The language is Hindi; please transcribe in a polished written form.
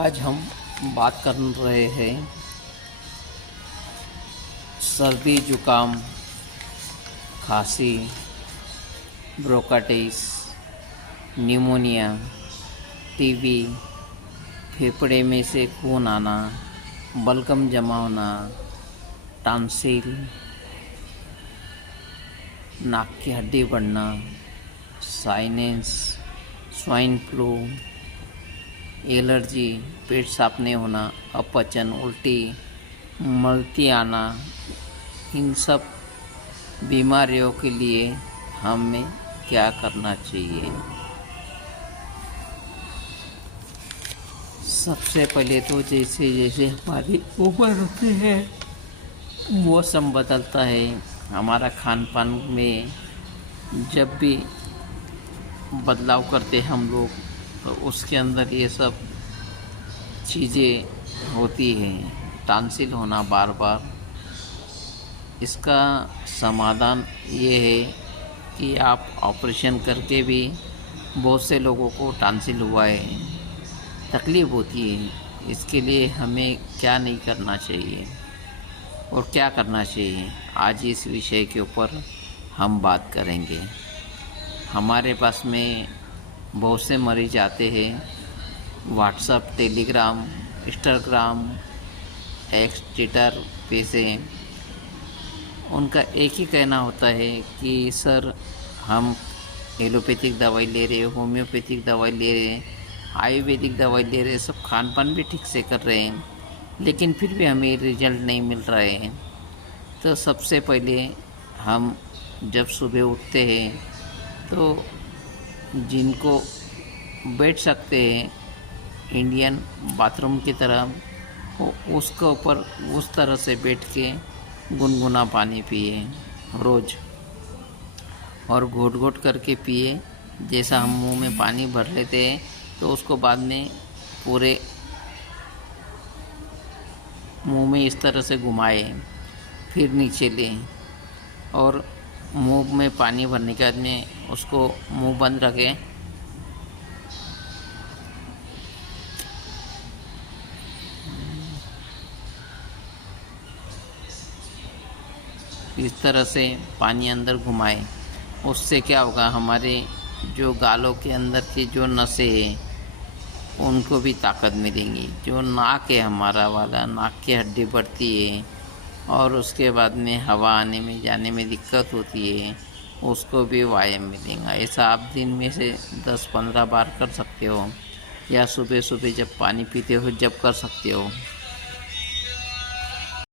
आज हम बात कर रहे हैं सर्दी जुकाम, खांसी, ब्रोंकाइटिस, निमोनिया, टीबी, फेफड़े में से खून आना, बलगम जमा होना, टॉन्सिल, नाक की हड्डी बढ़ना, साइनस, स्वाइन फ्लू, एलर्जी, पेट साफ नहीं होना, अपचन, उल्टी, मलती आना, इन सब बीमारियों के लिए हमें क्या करना चाहिए। सबसे पहले तो जैसे जैसे हमारी उम्र होती है मौसम बदलता है, हमारा खान पान में जब भी बदलाव करते हम लोग तो उसके अंदर ये सब चीज़ें होती हैं। टॉन्सिल होना बार बार, इसका समाधान ये है कि आप ऑपरेशन करके भी बहुत से लोगों को टॉन्सिल हुआ है, तकलीफ़ होती है। इसके लिए हमें क्या नहीं करना चाहिए और क्या करना चाहिए, आज इस विषय के ऊपर हम बात करेंगे। हमारे पास में बहुत से मरीज आते हैं, WhatsApp, Telegram, Instagram, x, Twitter पे से। उनका एक ही कहना होता है कि सर हम एलोपैथिक दवाई ले रहे हैं, होम्योपैथिक दवाई ले रहे हैं, आयुर्वेदिक दवाई ले रहे हैं, सब खान पान भी ठीक से कर रहे हैं, लेकिन फिर भी हमें रिजल्ट नहीं मिल रहे हैं। तो सबसे पहले हम जब सुबह उठते हैं तो जिनको बैठ सकते हैं इंडियन बाथरूम की तरह, वो उसके ऊपर उस तरह से बैठ के गुनगुना पानी पिए रोज़, और घोट घोट करके पिए। जैसा हम मुंह में पानी भर लेते हैं तो उसको बाद में पूरे मुंह में इस तरह से घुमाए, फिर नीचे लें, और मुंह में पानी भरने के बाद में उसको मुंह बंद रखें, इस तरह से पानी अंदर घुमाए। उससे क्या होगा, हमारे जो गालों के अंदर की जो नसें हैं उनको भी ताकत मिलेंगी। जो नाक है हमारा वाला, नाक की हड्डी बढ़ती है और उसके बाद में हवा आने में जाने में दिक्कत होती है, उसको भी व्यायाम मिलेगा। ऐसा आप दिन में से 10-15 बार कर सकते हो, या सुबह सुबह जब पानी पीते हो जब कर सकते हो।